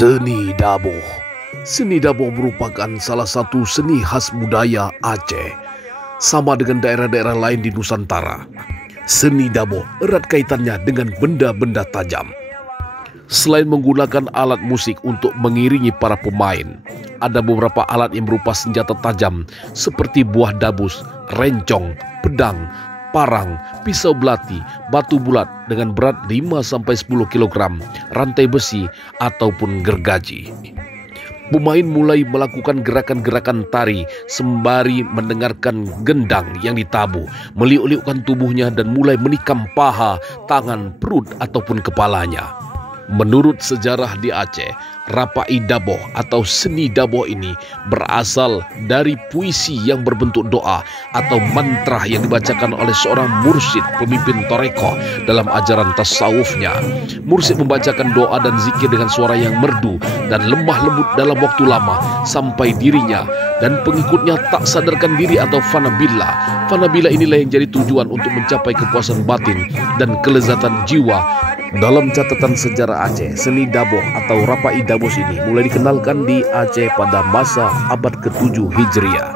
Seni Daboh. Seni Daboh merupakan salah satu seni khas budaya Aceh. Sama dengan daerah-daerah lain di Nusantara, seni Daboh erat kaitannya dengan benda-benda tajam. Selain menggunakan alat musik untuk mengiringi para pemain, ada beberapa alat yang berupa senjata tajam seperti buah dabus, rencong, pedang, parang, pisau belati, batu bulat dengan berat 5-10 kg, rantai besi ataupun gergaji. Pemain mulai melakukan gerakan-gerakan tari sembari mendengarkan gendang yang ditabuh, meliuk-liukkan tubuhnya dan mulai menikam paha, tangan, perut ataupun kepalanya. Menurut sejarah di Aceh, Rapai Daboh atau seni Daboh ini berasal dari puisi yang berbentuk doa atau mantrah yang dibacakan oleh seorang mursyid pemimpin toreko dalam ajaran tasawufnya. Mursyid membacakan doa dan zikir dengan suara yang merdu dan lemah lembut dalam waktu lama sampai dirinya dan pengikutnya tak sadarkan diri atau fanabila. Fanabila inilah yang jadi tujuan untuk mencapai kepuasan batin dan kelezatan jiwa. Dalam catatan sejarah Aceh, seni Daboh atau Rapai Daboh ini mulai dikenalkan di Aceh pada masa abad ke-7 Hijriah.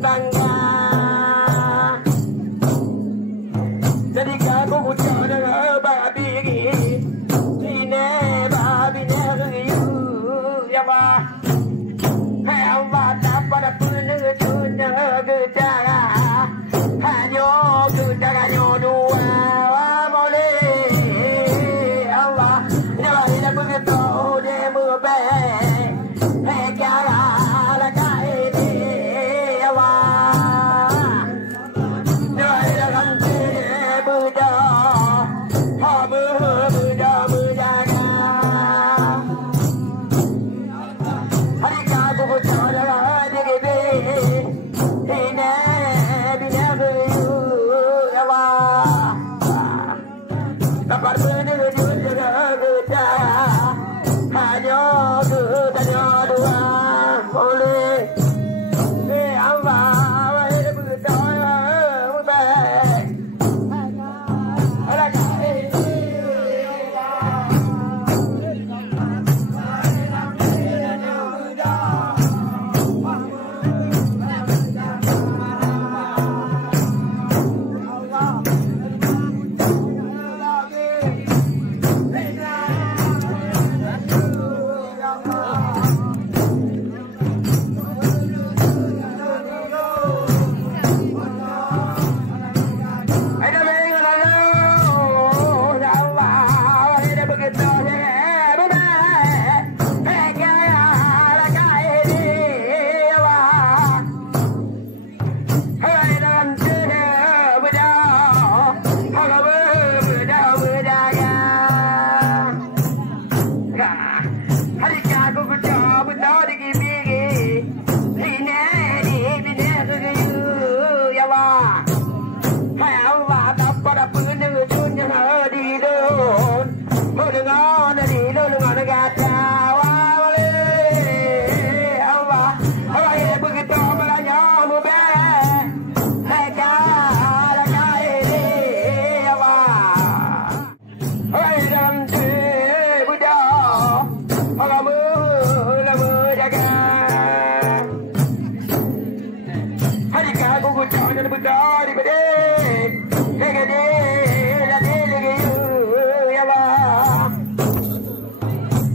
tangga. Jadi kamu ucap dengan babi ini babi negeriu ya bah. Hai Allah dapat penuh negara hanya gedarannya dua boleh Allah jangan hidup begitu dia berbaik hai kala lagi ini Allah jangan dia berdoa berdoa berjaga hari kamu berdoa diri ini dapat menuju negara hanya gedanya dua boleh Allah hidup berdoa baik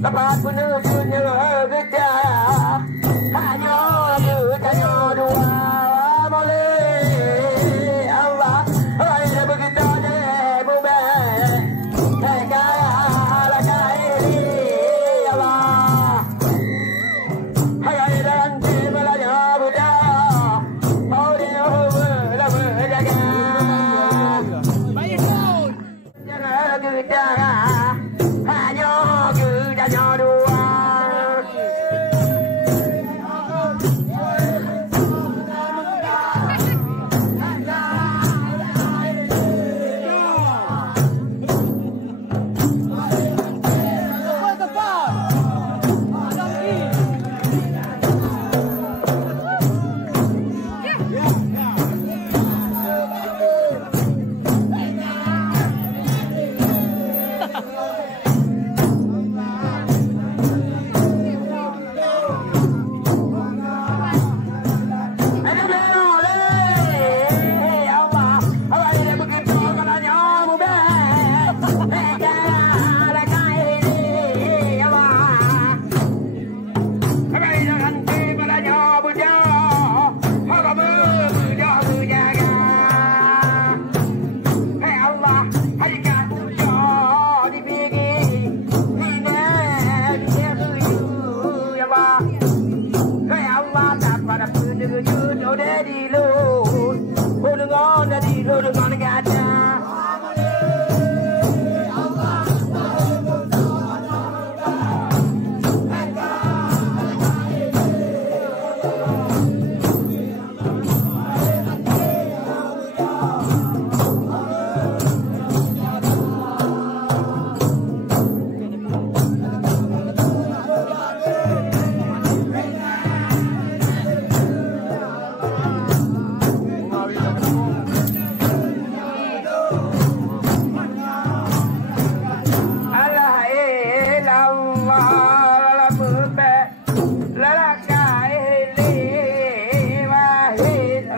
dapat menuju negara hanya gedanya dua boleh Allah hanya begitu deh berbaik segala ini Allah hanya dalam jiwanya Buddha oh dia berjaga jangan gedara hanya gedanya dua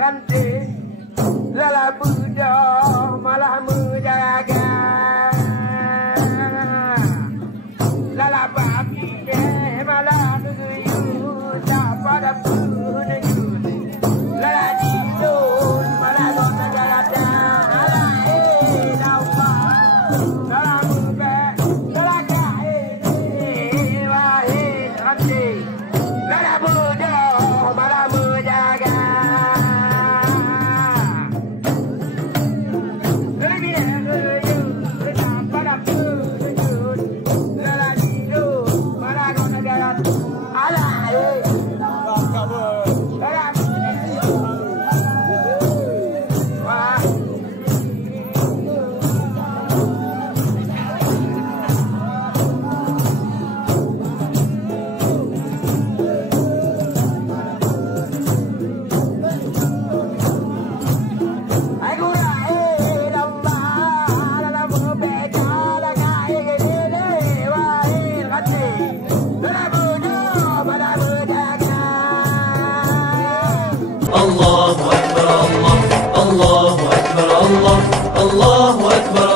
ranting lala Buddha malah menjaga lala babi malah mengguyur tak pada pun lala dilun malah negara lala lala lala mube lala kain wahid ranting lala Buddha malah menjaga الله أكبر الله الله أكبر الله الله أكبر